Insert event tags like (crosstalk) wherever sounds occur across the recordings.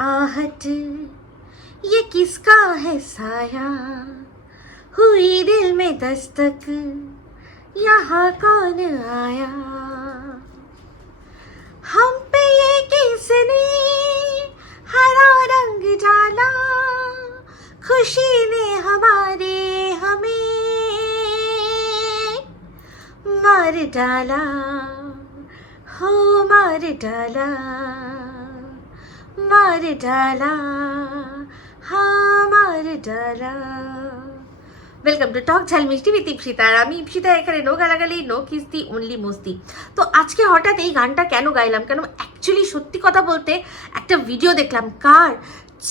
आहट। ये किसका है साया? हुई दिल में दस्तक, यहाँ कौन आया? हम पे ये किसने हरा रंग डाला? खुशी ने हमारे हमें मार डाला, हो मार डाला। মার ডালা, হা মার ডালা। ওয়েলকাম টু টক ঝাল মিষ্টি উইথ ইপসিতা আর আমি ইপসিতা এখানে নো গালাগালি নো কিস্তি অনলি মস্তি। তো আজকে হঠাৎ এই গানটা কেন গাইলাম? কেন অ্যাকচুয়ালি সত্যি কথা বলতে একটা ভিডিও দেখলাম। কার?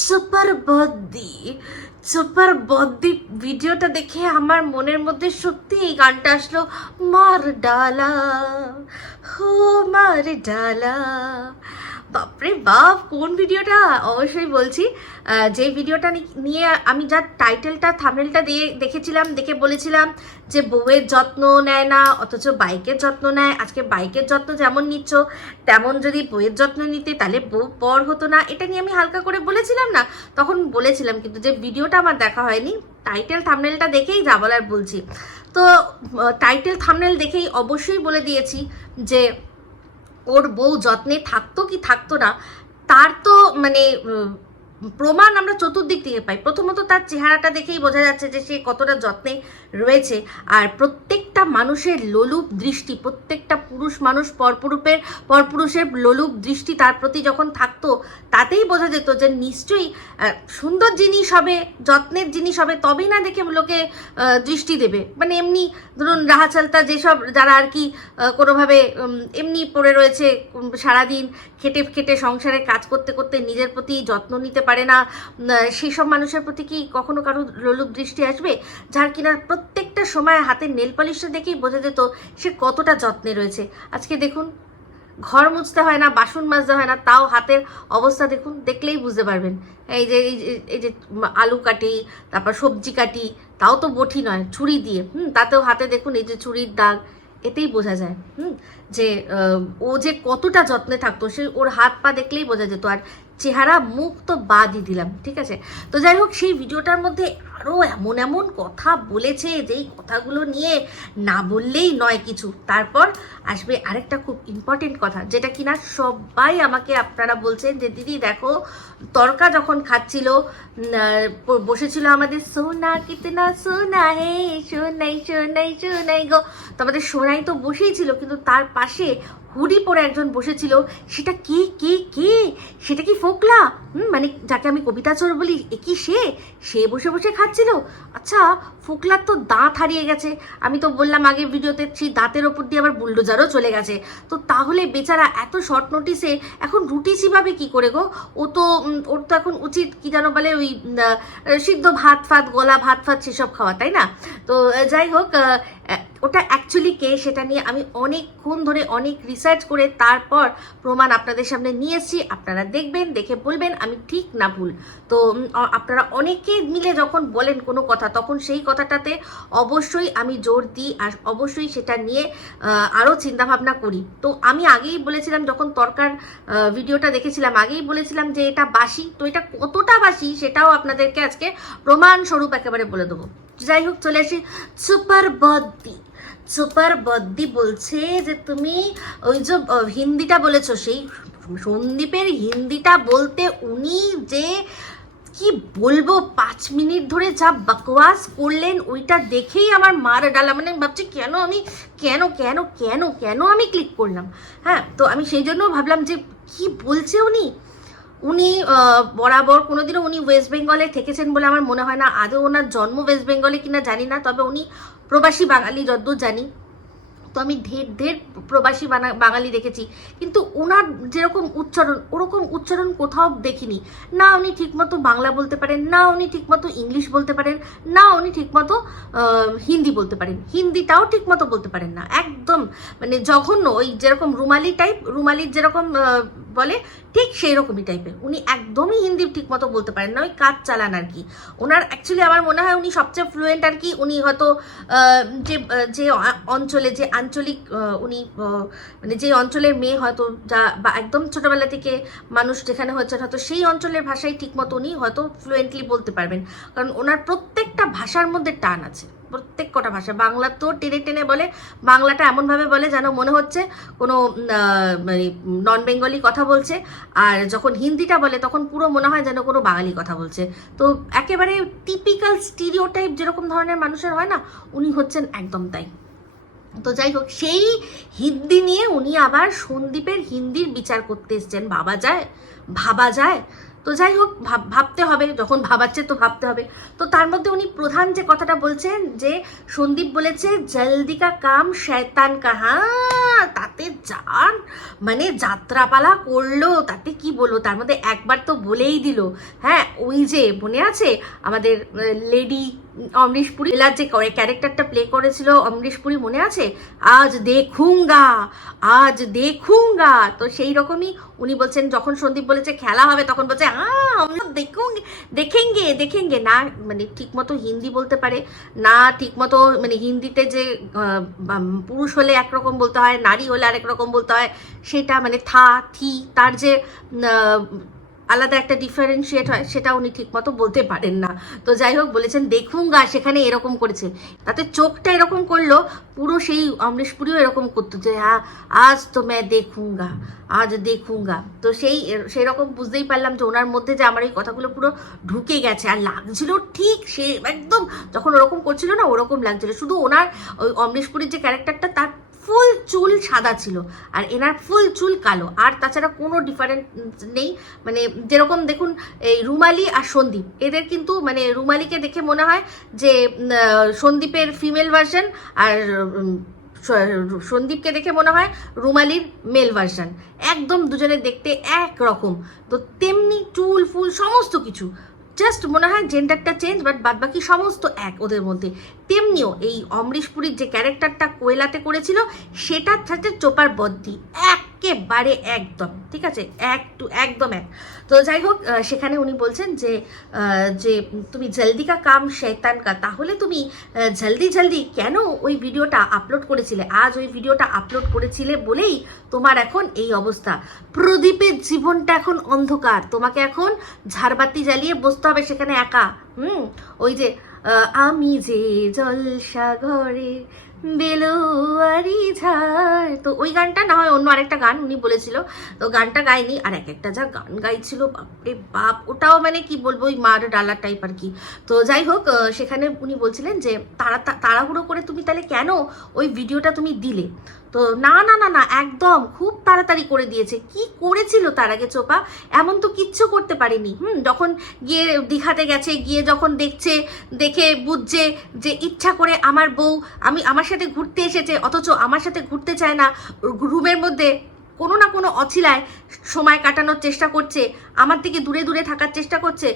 সুপার বদ্দি। সুপার বদ্দি ভিডিওটা দেখে আমার মনের মধ্যে সত্যি এই গানটা আসলো, মার ডালা, হো মার ডালা। বাপরে বাপ, কোন ভিডিওটা? অবশ্যই বলছি যে ভিডিওটা নিয়ে আমি যা টাইটেলটা, থামনেলটা দিয়ে দেখেছিলাম, দেখে বলেছিলাম যে বউয়ের যত্ন নেয় না, অথচ বাইকের যত্ন নেয়। আজকে বাইকের যত্ন যেমন নিচ্ছ, তেমন যদি বউয়ের যত্ন নিতে, তাহলে বউ পর হতো না। এটা নিয়ে আমি হালকা করে বলেছিলাম না, তখন বলেছিলাম, কিন্তু যে ভিডিওটা আমার দেখা হয়নি, টাইটেল, থামনেলটা দেখেই যা বলার বলছি। তো টাইটেল, থামনেল দেখেই অবশ্যই বলে দিয়েছি যে ওর বউ যত্নে থাকতো কি থাকতো না, তার তো মানে প্রমাণ আমরা চতুর্দিক থেকে পাই। প্রথমত তার চেহারাটা দেখেই বোঝা যাচ্ছে যে সে কতটা যত্নে রয়েছে। আর প্রত্যেকটা মানুষের লোলুপ দৃষ্টি, প্রত্যেকটা পুরুষ মানুষ পরপুরুষের পরপুরুষের লোলুপ দৃষ্টি তার প্রতি যখন থাকতো, তাতেই বোঝা যেত যে নিশ্চয়ই সুন্দর জিনিস হবে, যত্নের জিনিস হবে, তবেই না দেখে লোকে দৃষ্টি দেবে। মানে এমনি ধরুন রাহাচালতা যেসব যারা আর কি কোনোভাবে এমনি পড়ে রয়েছে সারাদিন খেটে খেটে সংসারে কাজ করতে করতে নিজের প্রতি যত্ন নিতে পারে না সেই সব মানুষের প্রতি কি কখনো কারও লোলুপ দৃষ্টি আসবে? যার কিনা প্রত্যেকটা সময় হাতের নেল পলিশটা দেখেই বোঝা যেত সে কতটা যত্নে রয়েছে। আজকে দেখুন, ঘর মুছতে হয় না, বাসন মাজতে হয় না, তাও হাতের অবস্থা দেখুন, দেখলেই বুঝতে পারবেন। এই যে, এই যে- আলু কাটি, তারপর সবজি কাটি, তাও তো বটি নয়, ছুরি দিয়ে। হুম, তাতেও হাতে দেখুন এই যে ছুরির দাগ, এতেই বোঝা যায়। হুম, যে ও যে কতটা যত্নে থাকতো, সে ওর হাত পা দেখলেই বোঝা যেত। আর চেহারা, মুখ তো বাদই দিলাম, ঠিক আছে? তো যাই হোক, সেই ভিডিওটার মধ্যে আরও এমন এমন কথা বলেছে যেই কথাগুলো নিয়ে না বললেই নয় কিছু। তারপর আসবে আরেকটা খুব ইম্পর্টেন্ট কথা, যেটা কিনা সবাই আমাকে আপনারা বলছেন যে, দিদি দেখো, তরকা যখন খাচ্ছিল বসেছিল আমাদের, সোনা কিতনা সোনা হে, সোনাই সোনাই সোনাই গো। তো আমাদের সোনাই তো বসেই ছিল, কিন্তু তার পাশে হুডি পরে একজন বসেছিল। সেটা কে কে কে? সেটা কি ফোকলা? হুম মানে যাকে আমি কবিতা চোর বলি, এ কি সে? সে বসে বসে খাচ্ছিল আচ্ছা ফোকলার তো দাঁত হারিয়ে গেছে। আমি তো বললাম আগে ভিডিওতে সেই দাঁতের ওপর দিয়ে আবার বুলডোজারও চলে গেছে। তো তাহলে বেচারা এত শর্ট নোটিসে এখন রুটি চিবাবে কী করে গো? ও তো ওর তো এখন উচিত কি যেন বলে ওই সিদ্ধ ভাত ফাত, গলা ভাত ফাত সেসব খাওয়া, তাই না? তো যাই হোক ওটা অ্যাকচুয়ালি কে সেটা নিয়ে আমি অনেকক্ষণ ধরে অনেক রিসার্চ করে তারপর প্রমাণ আপনাদের সামনে নিয়ে এসেছি। আপনারা দেখবেন, দেখে বলবেন, আমি ঠিক না ভুল। তো আপনারা অনেকে মিলে যখন বলেন কোনো কথা, তখন সেই কথাটাতে অবশ্যই আমি জোর দিই আর অবশ্যই সেটা নিয়ে আরও চিন্তাভাবনা করি। তো আমি আগেই বলেছিলাম, যখন তরকার ভিডিওটা দেখেছিলাম, আগেই বলেছিলাম যে এটা বাসি। তো এটা কতটা বাসি সেটাও আপনাদেরকে আজকে প্রমাণস্বরূপ একেবারে বলে দেবো। যাই হোক, চলে আসি সুপার বদ্দি সুপার বদ্দি বলছে যে তুমি ওই যে হিন্দিটা বলেছ, সেই সন্দীপের হিন্দিটা বলতে উনি যে কি বলব, পাঁচ মিনিট ধরে যা বকওয়াস করলেন, ওইটা দেখেই আমার মার ডালা মানে ভাবছি কেন আমি, কেন কেন কেন কেন আমি ক্লিক করলাম? হ্যাঁ তো আমি সেই জন্য ভাবলাম যে কি বলছে উনি? উনি বরাবর কোনোদিনও উনি ওয়েস্ট বেঙ্গলে থেকেছেন বলে আমার মনে হয় না। আদৌ ওনার জন্ম ওয়েস্ট বেঙ্গলে কিনা জানি না, তবে উনি প্রবাসী বাঙালি যদ্দূর জানি, তো আমি ঢের ঢের প্রবাসী বাঙালি দেখেছি। কিন্তু ওনার যেরকম উচ্চারণ, ওরকম উচ্চারণ কোথাও দেখিনি। না উনি ঠিকমতো বাংলা বলতে পারেন, না উনি ঠিকমতো ইংলিশ বলতে পারেন, না উনি ঠিকমতো হিন্দি বলতে পারেন। হিন্দিটাও ঠিকমতো বলতে পারেন না। একদম মানে জঘন্য, ওই যেরকম রুমালি টাইপ রুমালির যেরকম বলে ঠিক সেই রকমই টাইপের উনি একদমই হিন্দি ঠিকমতো বলতে পারেন না, ওই কাজ চালান আর কি। ওনার অ্যাকচুয়ালি আমার মনে হয় উনি সবচেয়ে ফ্লুয়েন্ট আর কি, উনি হয়তো যে যে অঞ্চলে, যে আঞ্চলিক উনি মানে যে অঞ্চলের মেয়ে হয়তো যা, বা একদম ছোটোবেলা থেকে মানুষ যেখানে হচ্ছে হয়তো সেই অঞ্চলের ভাষাই ঠিকমতো উনি হয়তো ফ্লুয়েন্টলি বলতে পারবেন। কারণ ওনার প্রত্যেকটা ভাষার মধ্যে টান আছে। প্রত্যেক কটা ভাষা। বাংলা তো টেনে টেনে বলে, বাংলাটা এমনভাবে বলে যেন মনে হচ্ছে কোনো মানে নন বেঙ্গলি কথা বলছে, আর যখন হিন্দিটা বলে তখন পুরো মনে হয় যেন কোনো বাঙালি কথা বলছে। তো একেবারে টিপিক্যাল স্টিরিওটাইপ যেরকম ধরনের মানুষের হয় না, উনি হচ্ছেন একদম তাই। তো যাই হোক, সেই হিন্দি নিয়ে উনি আবার সন্দীপের হিন্দির বিচার করতে এসছেন। ভাবা যায় ভাবা যায় তো যাই হোক, ভাব- ভাবতে হবে, যখন ভাবাচ্ছে তো ভাবতে হবে। তো তার মধ্যে উনি প্রধান যে কথাটা বলছেন, যে সন্দীপ বলেছে, জলদি কা কাম শয়তান কা হ্যাঁ তাতে যান মানে যাত্রাপালা করল, তাতে কি বলব তার মধ্যে একবার তো বলেই দিল। হ্যাঁ ওই যে মনে আছে? আমাদের লেডি অমরিশ পুরী এলার যে ক্যারেক্টারটা প্লে করেছিল অমরিশ পুরী মনে আছে? আজ দেখুঙ্গা আজ দেখুঙ্গা। তো সেই রকমই উনি বলছেন, যখন সন্দীপ বলেছে খেলা হবে, তখন বলছে হ্যাঁ দেখুঙ্গে দেখেঙ্গে দেখেঙ্গে। না মানে ঠিকমতো হিন্দি বলতে পারে, না ঠিকমতো মানে হিন্দিতে যে পুরুষ হলে একরকম বলতে হয়, নারী হলে আরেক রকম বলতে হয়, সেটা মানে থা, থি, তার যে আলাদা একটা ডিফারেন্সিয়েট হয় সেটা উনি ঠিকমতো বলতে পারেন না। তো যাই হোক, বলেছেন দেখুঙ্গা সেখানে এরকম করেছে। তাতে চোখটা এরকম করল, পুরো সেই অমরেশ পুরীও এরকম করতো যে হ্যাঁ আজ তো ম্যা দেখুঙ্গা আজ দেখুঙ্গা তো সেই সেই রকম বুঝতেই পারলাম যে, ওনার মধ্যে যে আমার এই কথাগুলো পুরো ঢুকে গেছে। আর লাগছিল ঠিক সে, একদম যখন ওরকম করছিল না, ওরকম লাগছিল। শুধু ওনার ওই অমরেশ পুরীর যে ক্যারেক্টারটা তার ফুল চুল সাদা ছিল, আর এনার ফুল চুল কালো। আর তাছাড়া কোনো ডিফারেন্স নেই। মানে যেরকম দেখুন, এই রুমালি আর সন্দীপ। এদের কিন্তু মানে রুমালিকে দেখে মনে হয় যে সন্দীপের ফিমেল ভার্সন আর সন্দীপকে দেখে মনে হয় রুমালির মেল ভার্সন একদম দুজনে দেখতে এক রকম তো তেমনি চুল, ফুল, সমস্ত কিছু। জাস্ট মনে হয় জেন্ডারটা চেঞ্জ বাট বাদবাকি সমস্ত এক ওদের মধ্যে। তেমনিও এই অমরিশপুরীর যে ক্যারেক্টারটা কোয়েলাতে করেছিল, সেটার সাথে চোপার বদ্দি একেবারে একদম, ঠিক আছে? এক টু একদম এক। তো যাই হোক সেখানে উনি বলছেন যে যে তুমি জলদি কা কাম শৈতান কা, তাহলে তুমি জলদি জলদি কেন ওই ভিডিওটা আপলোড করেছিলে? আজ ওই ভিডিওটা আপলোড করেছিলে বলেই তোমার এখন এই অবস্থা। প্রদীপের জীবনটা এখন অন্ধকার, তোমাকে এখন ঝাড়বাতি জ্বালিয়ে বসতে হবে সেখানে একা। হুম? ওই যে আমি যে জলসাগরে বেলুয়ারি ঝাড়। তো ওই গানটা না হয় অন্য আরেকটা গান উনি বলেছিল। তো গানটা গায়নি আর এক একটা যা গান গাইছিল, বাপরে বাপ, ওটাও মানে কি বলব, ওই মার ডালা টাইপ আর কি। তো যাই হোক সেখানে উনি বলছিলেন যে তাড়া তাড়াহুড়ো করে তুমি তাহলে কেন ওই ভিডিওটা তুমি দিলে? তো না না না না, একদম খুব তাড়াতাড়ি করে দিয়েছে। কি করেছিল তার আগে চোপা? এমন তো কিচ্ছু করতে পারিনি। হুম, যখন গিয়ে দীঘাতে গেছে, গিয়ে যখন দেখছে, দেখে বুঝছে যে ইচ্ছা করে আমার বউ, আমি আমার সাথে ঘুরতে এসেছে, অথচ আমার সাথে ঘুরতে চায় না। রুমের মধ্যে কোনো না কোনো অছিলায় সময় কাটানোর চেষ্টা করছে। আমার থেকে দূরে দূরে থাকার চেষ্টা করছে।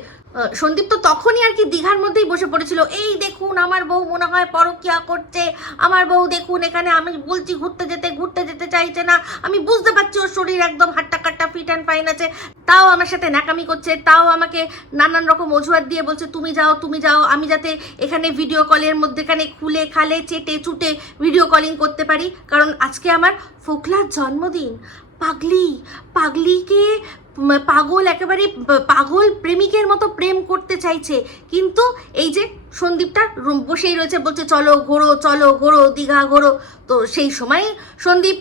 সন্দীপ তো তখনই আর কি দীঘার মধ্যেই বসে পড়েছিল। এই দেখুন, আমার বউ মনে হয় পরকিয়া করছে। আমার বউ দেখুন, এখানে আমি বলছি ঘুরতে যেতে ঘুরতে যেতে চাইছে না। আমি বুঝতে পারছি ওর শরীর একদম হাট্টা কাট্টা ফিট অ্যান্ড ফাইন আছে। তাও আমার সাথে ন্যাকামি করছে, তাও আমাকে নানান রকম অজুহাত দিয়ে বলছে, তুমি যাও তুমি যাও। আমি যাতে এখানে ভিডিও কলের মধ্যেখানে খুলে, খালে, চেটে চুটে ভিডিও কলিং করতে পারি। কারণ আজকে আমার ফোকলার জন্মদিন। পাগলি, পাগলিকে পাগল একেবারে পাগল প্রেমিকের মতো প্রেম করতে চাইছে। কিন্তু এই যে সন্দীপটা বসেই রয়েছে, বলছে, চলো, ঘোরো চলো, ঘোরো, দীঘা ঘোরো। তো সেই সময় সন্দীপ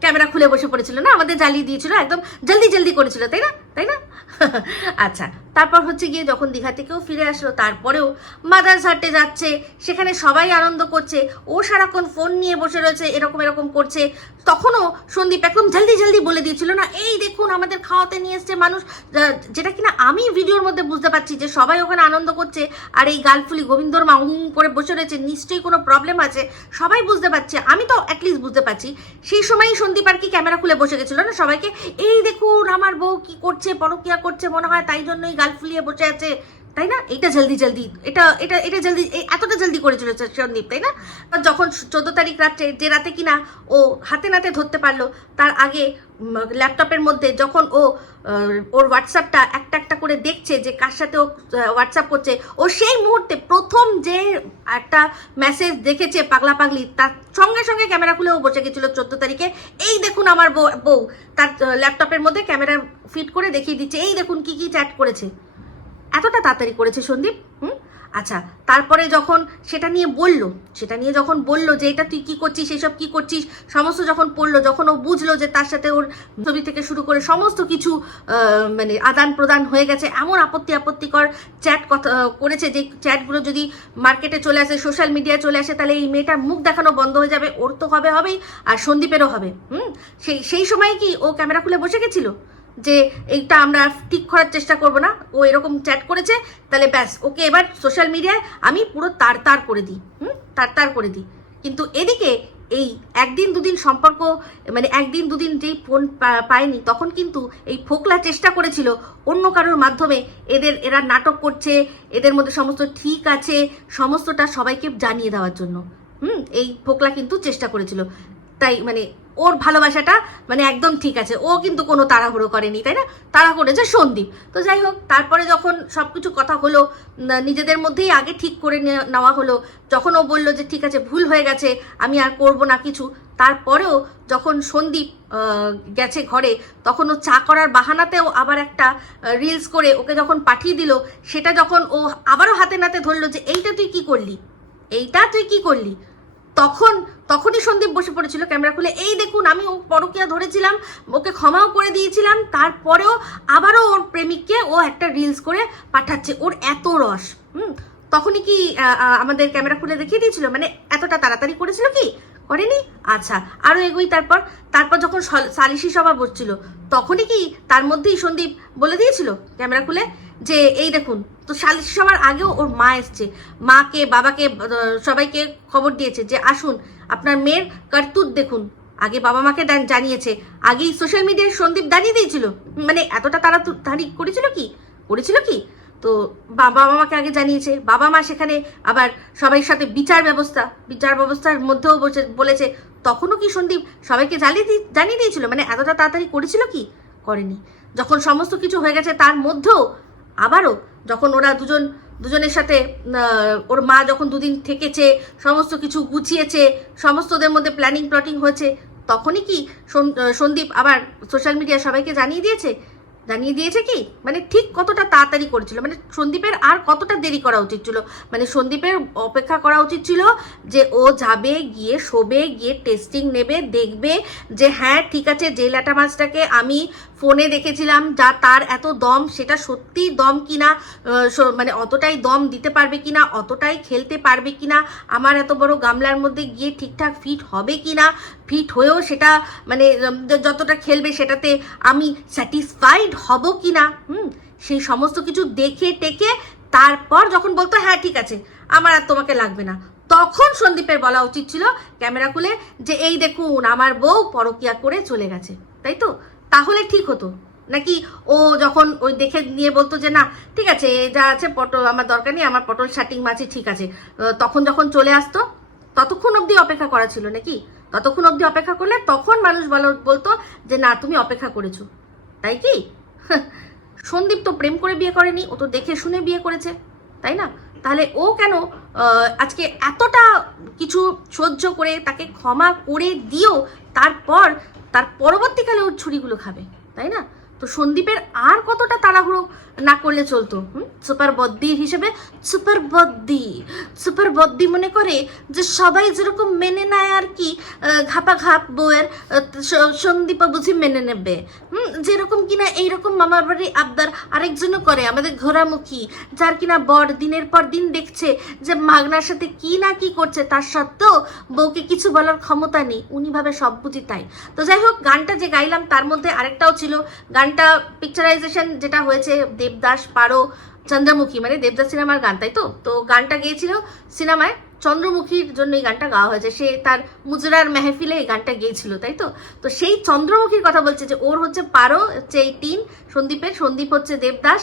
ক্যামেরা খুলে বসে পড়েছিল না? আমাদের জ্বালিয়ে দিয়েছিল, একদম জলদি জলদি করেছিল, তাই না? তাই না? (laughs) আচ্ছা তারপর হচ্ছে গিয়ে যখন দীঘা থেকেও ফিরে আসলো, তারপরেও মাদার্স হাটে যাচ্ছে, সেখানে সবাই আনন্দ করছে, ও সারাক্ষণ ফোন নিয়ে বসে রয়েছে, এরকম এরকম করছে। তখনও সন্দীপ একদম জলদি জলদি বলে দিয়েছিল, না, এই দেখুন, আমাদের খাওয়াতে নিয়ে এসছে মানুষ। যেটা কিনা আমি ভিডিওর মধ্যে বুঝতে পারছি যে সবাই ওখানে আনন্দ করছে, আর এই গালফুলি গোবিন্দর মা হুম করে বসে রয়েছে, নিশ্চয়ই কোনো প্রবলেম আছে। সবাই বুঝতে পারছে, আমি তো অ্যাটলিস্ট বুঝতে পারছি। সেই সময়ই সন্দীপ আর কি ক্যামেরা খুলে বসে গেছিল, না, সবাইকে, এই দেখুন, আমার বউ কি করছে, পরকিয়া করছে, মনে হয় তাই জন্যই গাল ফুলিয়ে বসে আছে। তাই না? এটা জলদি জলদি, এটা এটা এটা জলদি এতটা জলদি করেছিল সন্দীপ, তাই না? যখন চোদ্দ তারিখ রাত্রে, যে রাতে কিনা ও হাতে নাতে ধরতে পারল, তার আগে ল্যাপটপের মধ্যে যখন ও ওর হোয়াটসঅ্যাপটা একটা একটা করে দেখছে যে কার সাথে ও হোয়াটসঅ্যাপ করছে, ও সেই মুহূর্তে প্রথম যে একটা মেসেজ দেখেছে পাগলা পাগলি, তার সঙ্গে সঙ্গে ক্যামেরা খুলে ও বসে গেছিল চোদ্দ তারিখে। এই দেখুন আমার বউ তার ল্যাপটপের মধ্যে ক্যামেরা ফিট করে দেখিয়ে দিচ্ছে, এই দেখুন কি কি চ্যাট করেছে। এতটা তাড়াতাড়ি করেছে সন্দীপ? হুম? আচ্ছা তারপরে যখন সেটা নিয়ে বলল, সেটা নিয়ে যখন বলল যে এটা তুই কি করছিস, এসব কি করছিস, সমস্ত যখন পড়ল, যখন ও বুঝলো যে তার সাথে ওর ছবি থেকে শুরু করে সমস্ত কিছু মানে আদান প্রদান হয়ে গেছে, এমন আপত্তি আপত্তিকর চ্যাট কথা, করেছে যে চ্যাটগুলো যদি মার্কেটে চলে আসে সোশ্যাল মিডিয়ায় চলে আসে, তাহলে এই মেয়েটার মুখ দেখানো বন্ধ হয়ে যাবে, ওর তো হবে হবেই, আর সন্দীপেরও হবে, হুম? সেই সেই সময় কি ও ক্যামেরা খুলে বসে গেছিল? যে এইটা আমরা ঠিক করার চেষ্টা করব না। ও এরকম চ্যাট করেছে, তাহলে ব্যাস, ওকে এবার সোশ্যাল মিডিয়ায় আমি পুরো তার তার করে দিই, হুম? তার তার করে দিই। কিন্তু এদিকে এই একদিন দুদিন সম্পর্ক মানে একদিন দুদিন যেই ফোন পায়নি, তখন কিন্তু এই ফোকলা চেষ্টা করেছিল অন্য কারোর মাধ্যমে। এদের, এরা নাটক করছে, এদের মধ্যে সমস্ত ঠিক আছে, সমস্তটা সবাইকে জানিয়ে দেওয়ার জন্য। হুম? এই ফোকলা কিন্তু চেষ্টা করেছিল। তাই মানে ওর ভালোবাসাটা মানে একদম ঠিক আছে। ও কিন্তু কোনো তাড়াহুড়ো করেনি, তাই না? তাড়া করেছে সন্দীপ। তো যাই হোক, তারপরে যখন সব কিছু কথা হলো নিজেদের মধ্যেই আগে ঠিক করে নেওয়া হলো, যখন ও বলল যে, ঠিক আছে, ভুল হয়ে গেছে, আমি আর করব না কিছু। তারপরেও যখন সন্দীপ গেছে ঘরে, তখন ও চা করার বাহানাতেও আবার একটা রিলস করে ওকে যখন পাঠিয়ে দিল, সেটা যখন ও আবারও হাতে নাতে ধরলো যে, এইটা তুই কি করলি? এইটা তুই কি করলি? তখন, তখনই সন্দীপ বসে পড়েছিল ক্যামেরা খুলে। এই দেখুন, আমি ও পরকিয়া ধরেছিলাম, ওকে ক্ষমাও করে দিয়েছিলাম, তারপরেও আবারও ওর প্রেমিককে ও একটা রিলস করে পাঠাচ্ছে। ওর এত রস, হুম? তখনই কি আমাদের ক্যামেরা খুলে দেখিয়ে দিয়েছিল? মানে এতটা তাড়াতাড়ি করেছিল কি? করেনি? আচ্ছা আরও এগোই তারপর। তারপর যখন সল- সালিশি সভা বসছিল, তখনই কি তার মধ্যেই সন্দীপ বলে দিয়েছিল ক্যামেরা খুলে? যে এই দেখুন, তো সালিশি সভার আগেও ওর মা এসছে। মাকে, বাবাকে সবাইকে খবর দিয়েছে যে, আসুন, আপনার মেয়ের কার্তুত দেখুন। আগে বাবা মাকে জান- জানিয়েছে। আগেই সোশ্যাল মিডিয়ায় সন্দীপ দাঁড়িয়ে দিয়েছিল। মানে এতটা তারা তাড়াতাড়ি করেছিল কি? করেছিল কি? তো বাবা মাকে আগে জানিয়েছে। বাবা মা সেখানে আবার সবাই সাথে বিচার ব্যবস্থা, বিচার ব্যবস্থার মধ্যেও বসে বলেছে, তখনও কি সন্দীপ সবাইকে জানিয়ে দি- জানিয়ে দিয়েছিল? মানে এতটা তাড়াতাড়ি করেছিল কি? করেনি। যখন সমস্ত কিছু হয়ে গেছে, তার মধ্যেও আবারও যখন ওরা দুজন দুজনের সাথে ওর মা যখন দুদিন থেকেছে, সমস্ত কিছু গুছিয়েছে সমস্ত ওদের মধ্যে প্ল্যানিং প্লটিং হয়েছে, তখনই কি সন্দীপ আবার সোশ্যাল মিডিয়া সবাইকে জানিয়ে দিয়েছে? জানিয়ে দিয়েছে কি? মানে ঠিক কতটা তাড়াতাড়ি করেছিল? মানে সন্দীপের আর কতটা দেরি করা উচিত ছিল? মানে সন্দীপের অপেক্ষা করা উচিত ছিল যে ও যাবে, গিয়ে শোবে, গিয়ে টেস্টিং নেবে, দেখবে যে হ্যাঁ ঠিক আছে, যে ল্যাটা মাছটাকে আমি ফোনে দেখেছিলাম, যা তার এত দম, সেটা সত্যি দম কিনা মানে অতটাই দম দিতে পারবে কিনা, অতটাই খেলতে পারবে কিনা, আমার এত বড় গামলার মধ্যে গিয়ে ঠিকঠাক ফিট হবে কিনা ফিট হয়েও সেটা মানে যতটা খেলবে সেটাতে আমি স্যাটিসফাইড হব কি না হুম, সেই সমস্ত কিছু দেখে টেকে তারপর যখন বলতো হ্যাঁ ঠিক আছে, আমার আর তোমাকে লাগবে না। তখন সন্দীপের বলা উচিত ছিল, ক্যামেরা খুলে, যে, এই দেখুন, আমার বউ পরকিয়া করে চলে গেছে। তাই তো? তাহলে ঠিক হতো। নাকি ও যখন ওই দেখে নিয়ে বলতো যে, না, ঠিক আছে যা আছে, পটল, আমার দরকার নেই, আমার পটল, শাটিং মাছই ঠিক আছে। তখন যখন চলে আসতো, ততক্ষণ অবধি অপেক্ষা করা ছিল নাকি? ততক্ষণ অবধি অপেক্ষা করলে তখন মানুষ বলো, বলতো যে, না, তুমি অপেক্ষা করেছ। তাই কি? (laughs) সন্দীপ তো প্রেম করে বিয়ে করেনি, ও তো দেখে শুনে বিয়ে করেছে, তাই না? তাহলে ও কেন আজকে এতটা কিছু সহ্য করে তাকে ক্ষমা করে দিও তারপর, তার পরবর্তীকালে ওর ছুরিগুলো খাবে, তাই না? তো সন্দীপের আর কতটা তাড়াহুড়ো না করলে চলতো। সুপার বদ্দির হিসেবে সুপার বদ্দি। সুপার বদ্দি মনে করে যে সবাই যেরকম মেনে নেয় আর কি ঘাপা ঘাপ বউয়ের সন্দীপা বুঝি মেনে নেবে। হুম? যেরকম কিনা এইরকম মামার বাড়ি আবদার আরেকজনও করে, আমাদের ঘোরামুখী যার কিনা বর দিনের পর দিন দেখছে যে মাগনার সাথে কি না কি করছে, তার সত্ত্বেও বউকে কিছু বলার ক্ষমতা নেই, উনি ভাবে সব বুঝি তাই। তো যাই হোক, গানটা যে গাইলাম তার মধ্যে আরেকটাও ছিল। গানটা পিকচারাইজেশন যেটা হয়েছে দেবদাস, পারো, চন্দ্রমুখী মানে দেবদাস সিনেমার গান, তাই তো? তো গানটা গিয়েছিল সিনেমায়, চন্দ্রমুখীর জন্য এই গানটা গাওয়া হয়েছে। সে তার মুজরার মেহফিলে এই গানটা গেয়েছিল, তাই তো? তো সেই চন্দ্রমুখীর কথা বলছে যে, ওর হচ্ছে পারো, হচ্ছে এই তিন, সন্দীপের, সন্দীপ হচ্ছে দেবদাস,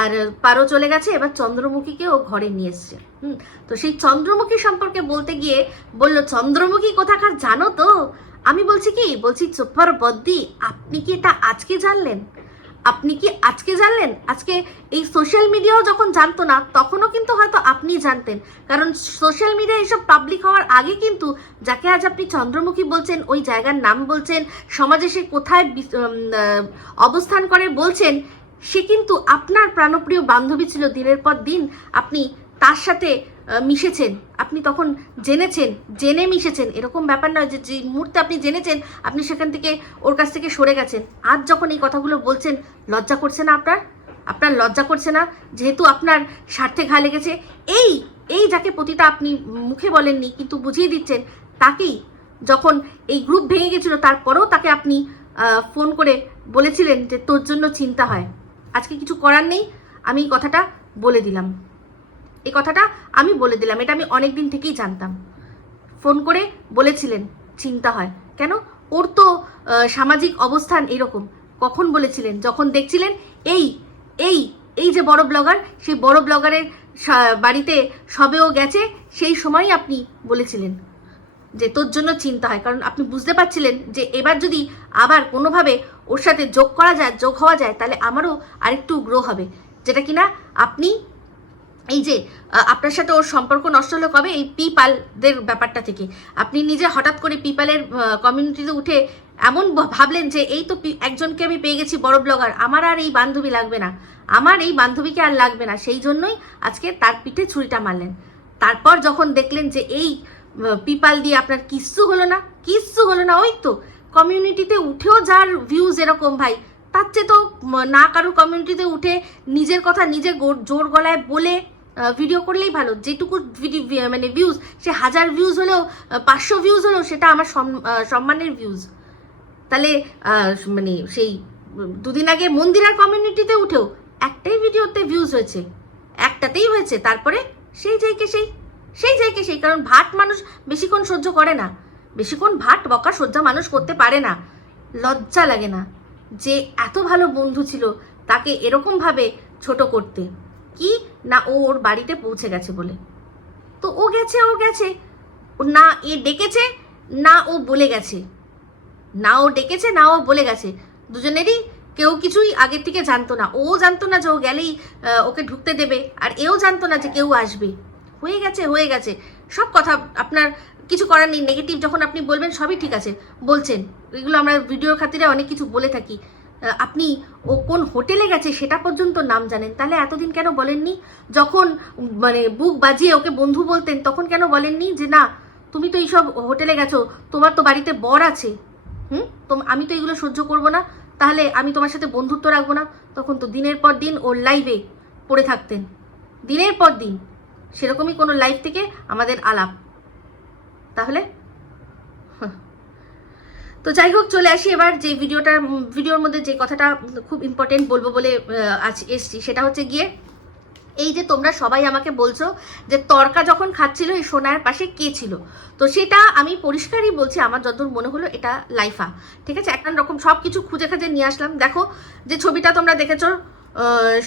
আর পারো চলে গেছে, এবার চন্দ্রমুখীকে ও ঘরে নিয়ে এসছে। হুম, তো সেই চন্দ্রমুখী সম্পর্কে বলতে গিয়ে বলল, চন্দ্রমুখী কোথাকার জানো তো? আমি বলছি কি, বলছি চোপার বদ্দি আপনি কি এটা আজকে জানলেন? আপনি কি আজকে জানলেন? আজকে এই সোশ্যাল মিডিয়াও যখন জানতো না, তখনও কিন্তু হয়তো আপনি জানতেন। কারণ সোশ্যাল মিডিয়া এসব পাবলিক হওয়ার আগে কিন্তু যাকে আজ আপনি চন্দ্রমুখী বলছেন, ওই জায়গার নাম বলছেন, সমাজে সে কোথায় অবস্থান করে বলছেন, সে কিন্তু আপনার প্রাণপ্রিয় বান্ধবী ছিল। দিনের পর দিন আপনি তার সাথে মিশেছেন। আপনি তখন জেনেছেন, জেনে মিশেছেন। এরকম ব্যাপার নয় যে যে মুহূর্তে আপনি জেনেছেন, আপনি সেখান থেকে ওর কাছ থেকে সরে গেছেন। আজ যখন এই কথাগুলো বলছেন, লজ্জা করছে না আপনার? আপনার লজ্জা করছে না? যেহেতু আপনার স্বার্থে ঘা লেগেছে। এই এই যাকে পতিতা আপনি মুখে বলেননি, কিন্তু বুঝিয়ে দিচ্ছেন, তাকেই যখন এই গ্রুপ ভেঙে গেছিল, তারপরেও তাকে আপনি ফোন করে বলেছিলেন যে তোর জন্য চিন্তা হয়। আজকে কিছু করার নেই। আমি কথাটা বলে দিলাম। এই কথাটা আমি বলে দিলাম, এটা আমি অনেক দিন থেকেই জানতাম। ফোন করে বলেছিলেন, চিন্তা হয়। কেন? ওর তো সামাজিক অবস্থান এরকম। কখন বলেছিলেন? যখন দেখছিলেন, এই এই এই যে বড় ব্লগার সেই বড় ব্লগারের বাড়িতে সবেও গেছে, সেই সময়ই আপনি বলেছিলেন যে তোর জন্য চিন্তা হয়। কারণ আপনি বুঝতে পারছিলেন যে এবার যদি আবার কোনোভাবে ওর সাথে যোগ করা যায়, যোগ হওয়া যায়, তাহলে আমারও আরেকটু গ্রো হবে। যেটা কিনা আপনি এই যে আপনার সাথে ওর সম্পর্ক নষ্ট হলো কবে? এই পিপালদের ব্যাপারটা থেকে। আপনি নিজে হঠাৎ করে পিপালের কমিউনিটিতে উঠে এমন ভাবলেন যে, এই তো একজনকে আমি পেয়ে গেছি বড় ব্লগার আমার আর এই বান্ধবী লাগবে না। আমার এই বান্ধবীকে আর লাগবে না। সেই জন্যই আজকে তার পিঠে ছুরিটা মারলেন। তারপর যখন দেখলেন যে, এই পিপাল দিয়ে আপনার কিচ্ছু হলো না, কিচ্ছু হলো না, ওই তো কমিউনিটিতে উঠেও যার ভিউজ এরকম ভাই, তার চেয়ে তো না কারোর কমিউনিটিতে উঠে নিজের কথা নিজে জোর গলায় বলে ভিডিও করলেই ভালো। যেটুকু মানে ভিউজ সে হাজার ভিউজ হলেও পাঁচশো ভিউজ হলেও সেটা আমার সম্মানের ভিউজ তাহলে মানে সেই দুদিন আগে মন্দিরার কমিউনিটিতে উঠেও একটাই ভিডিওতে ভিউজ হয়েছে। একটাতেই হয়েছে। তারপরে সেই জায়গায় সেই সেই জায়গায় সেই। কারণ ভাট মানুষ বেশিক্ষণ সহ্য করে না। বেশিক্ষণ ভাট, বকা সহ্য মানুষ করতে পারে না। লজ্জা লাগে না যে এত ভালো বন্ধু ছিল তাকে এরকমভাবে ছোট করতে। কি? না, ও ওর বাড়িতে পৌঁছে গেছে বলে। তো ও গেছে ও গেছে। না, এ ডেকেছে, না, ও বলে গেছে। না, ও ডেকেছে, না, ও বলে গেছে। দুজনেরই কেউ কিছুই আগের থেকে জানতো না। ও জানতো না যে ও গেলেই ওকে ঢুকতে দেবে, আর এও জানতো না যে কেউ আসবে। হয়ে গেছে হয়ে গেছে। সব কথা আপনার কিছু করার নেই। নেগেটিভ যখন আপনি বলবেন, সবই ঠিক আছে। বলছেন। এগুলো আমরা ভিডিওর খাতিরে অনেক কিছু বলে থাকি। আপনি ও কোন হোটেলে গেছে সেটা পর্যন্ত নাম জানেন। তাহলে এতদিন কেন বলেননি? যখন মানে বুক বাজিয়ে ওকে বন্ধু বলতেন, তখন কেন বলেননি যে, না, তুমি তো এইসব হোটেলে গেছো, তোমার তো বাড়িতে বর আছে। হুম? তো আমি তো এগুলো সহ্য করব না। তাহলে আমি তোমার সাথে বন্ধুত্ব রাখব না। তখন তো দিনের পর দিন ওর লাইভে পড়ে থাকতেন। দিনের পর দিন, সেরকমই কোনো লাইভ থেকে আমাদের আলাপ। তাহলে। তো যাই হোক চলে আসি এবার যে ভিডিওটা ভিডিওর মধ্যে যে কথাটা খুব ইম্পর্টেন্ট বলব বলে আজ এসছি, সেটা হচ্ছে গিয়ে এই যে তোমরা সবাই আমাকে বলছো যে তরকা যখন খাচ্ছিল এই সোনার পাশে কে ছিল? তো সেটা আমি পরিষ্কারই বলছি, আমার যতদূর মনে হলো এটা লাইফা, ঠিক আছে? একটা রকম সব কিছু খুঁজে খুঁজে নিয়ে আসলাম। দেখো, যে ছবিটা তোমরা দেখেছ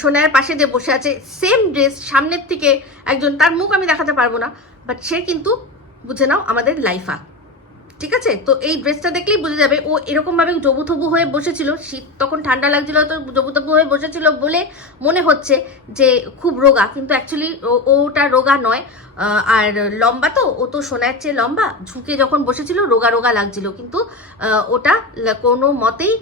সোনার পাশে যে বসে আছে সেম ড্রেস সামনের থেকে একজন, তার মুখ আমি দেখাতে পারব না বাট সে কিন্তু বুঝে নাও আমাদের লাইফা। ঠিক আছে? তো এই ড্রেসটা দেখলেই বুঝে যাবে ও এরকম ভাবে জবুথবু হয়ে বসেছিল। শীত তখন ঠান্ডা লাগছিল তো জবুথবু হয়ে বসেছিল বলে মনে হচ্ছে যে খুব রোগা। কিন্তু অ্যাকচুয়ালি ওটা রোগা নয়। আর লম্বা তো, ও তো সোনার চেয়ে লম্বা। ঝুঁকে যখন বসেছিল, রোগা রোগা লাগছিল। কিন্তু ওটা কোনো মতেই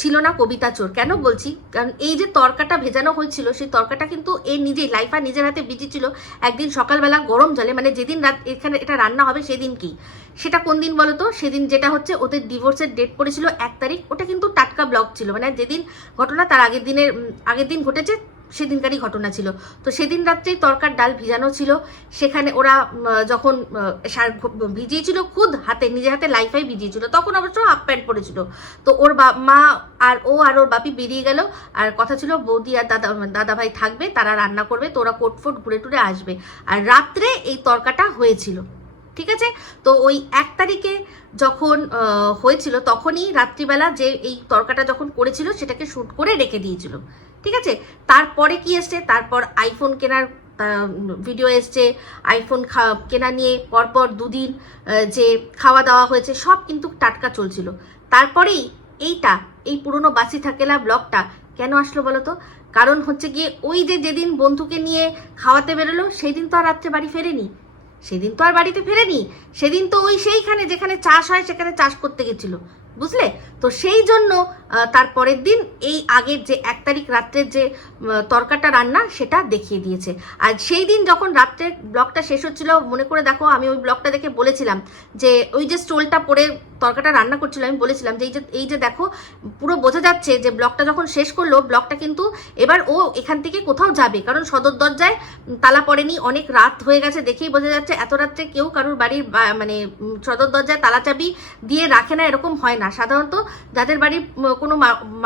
ছিল না কবিতা চোর। কেন বলছি? কারণ এই যে তরকাটা ভেজানো হয়েছিল, সেই তরকাটা কিন্তু এ নিজেই, লাইফা নিজের হাতে ভিজিয়েছিল একদিন সকালবেলা গরম জলে মানে যেদিন রাত এখানে এটা রান্না হবে সেদিনকেই সেটা কোন দিন বলো তো? সেদিন যেটা হচ্ছে, ওদের ডিভোর্সের ডেট পড়েছিল এক তারিখ। ওটা কিন্তু টাটকা ব্লক ছিল। মানে যেদিন ঘটনা, তার আগের দিনের আগের দিন ঘটেছে সেদিনকারই ঘটনা ছিল। তো সেদিন রাত্রেই তরকার ডাল ভিজানো ছিল। সেখানে ওরা যখন সার- ভিজিয়েছিল খুদ হাতে, নিজে হাতে লাইফাই ভিজিয়েছিল, তখন অবশ্য হাফ প্যান্ট পরেছিল। তো ওর মা আর ও আর ওর বাপি বেরিয়ে গেল। আর কথা ছিল, বৌদি আর দাদা দাদা ভাই থাকবে, তারা রান্না করবে, তো ওরা কোট ফোট ঘুরে টুরে আসবে। আর রাত্রে এই তরকাটা হয়েছিল। ঠিক আছে? তো ওই এক তারিখে যখন হয়েছিল, তখনই রাত্রিবেলা যে এই তরকাটা যখন করেছিল, সেটাকে শ্যুট করে রেখে দিয়েছিল। ঠিক আছে? তারপরে কি এসছে? তারপর আইফোন কেনার ভিডিও এসছে। আইফোন কেনা নিয়ে পরপর দুদিন যে খাওয়া দাওয়া হয়েছে, সব কিন্তু টাটকা চলছিল। তারপরেই এইটা, এই পুরনো বাসি থাকেলা ব্লগটা কেন আসলো বলো তো কারণ হচ্ছে গিয়ে ওই যে যেদিন বন্ধুকে নিয়ে খাওয়াতে বেরোলো সেই দিন তো আর রাত্রে বাড়ি ফেরেনি। সেদিন তো আর বাড়িতে ফেরেনি। সেদিন তো ওই সেইখানে যেখানে চাষ হয়, সেখানে চাষ করতে গেছিল। বুঝলে? তো সেই জন্য তার পরের দিন এই আগের যে এক তারিখ রাত্রের যে তরকাটা রান্না, সেটা দেখিয়ে দিয়েছে। আর সেই দিন যখন রাত্রের ব্লগটা শেষ হচ্ছিল, মনে করে দেখো, আমি ওই ব্লগটা দেখে বলেছিলাম যে, ওই যে স্টোলটা পরে তরকাটা রান্না করছিল, আমি বলেছিলাম যে এই যে এই যে দেখো, পুরো বোঝা যাচ্ছে যে ব্লকটা যখন শেষ করল, ব্লগটা কিন্তু এবার ও এখান থেকে কোথাও যাবে। কারণ সদর দরজায় তালা পড়েনি, অনেক রাত হয়ে গেছে দেখেই বোঝা যাচ্ছে, এত রাত্রে কেউ কারোর বাড়ির মানে সদর দরজায় তালা চাবি দিয়ে রাখে না, এরকম হয় না। সাধারণত যাদের বাড়ির কোনো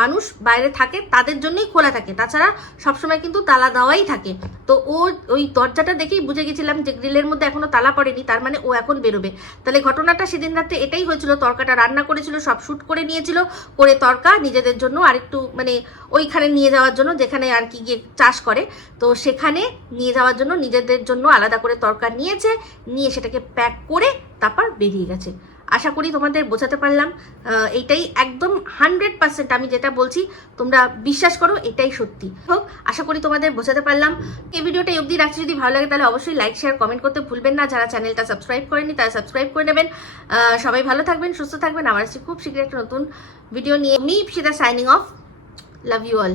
মানুষ বাইরে থাকে, তাদের জন্যই খোলা থাকে। তাছাড়া সবসময় কিন্তু তালা দেওয়াই থাকে। তো ও ওই দরজাটা দেখেই বুঝে গেছিলাম যে গ্রিলের মধ্যে এখনও তালা পড়েনি, তার মানে ও এখন বেরোবে। তাহলে ঘটনাটা সেদিন রাত্রে এটাই হয়েছিল তরকাটা রান্না করেছিল, সব শ্যুট করে নিয়েছিল, করে তরকা নিজেদের জন্য আরেকটু মানে ওইখানে নিয়ে যাওয়ার জন্য যেখানে আর কি গিয়ে চাষ করে। তো সেখানে নিয়ে যাওয়ার জন্য নিজেদের জন্য আলাদা করে তরকা নিয়েছে, নিয়ে সেটাকে প্যাক করে তারপর বেরিয়ে গেছে। আশা করি তোমাদের বোঝাতে পারলাম। এইটাই একদম হান্ড্রেড পার্সেন্ট আমি যেটা বলছি, তোমরা বিশ্বাস করো, এটাই সত্যি। হোক, আশা করি তোমাদের বোঝাতে পারলাম। এই ভিডিওটা অবধি রাখছি। যদি ভালো লাগে তাহলে অবশ্যই লাইক শেয়ার কমেন্ট করতে ভুলবেন না। যারা চ্যানেলটা সাবস্ক্রাইব করেনি, তারা সাবস্ক্রাইব করে নেবেন। সবাই ভালো থাকবেন, সুস্থ থাকবেন। আমার আসছি খুব শীঘ্রই একটা নতুন ভিডিও নিয়ে মি সেটা signing off love you all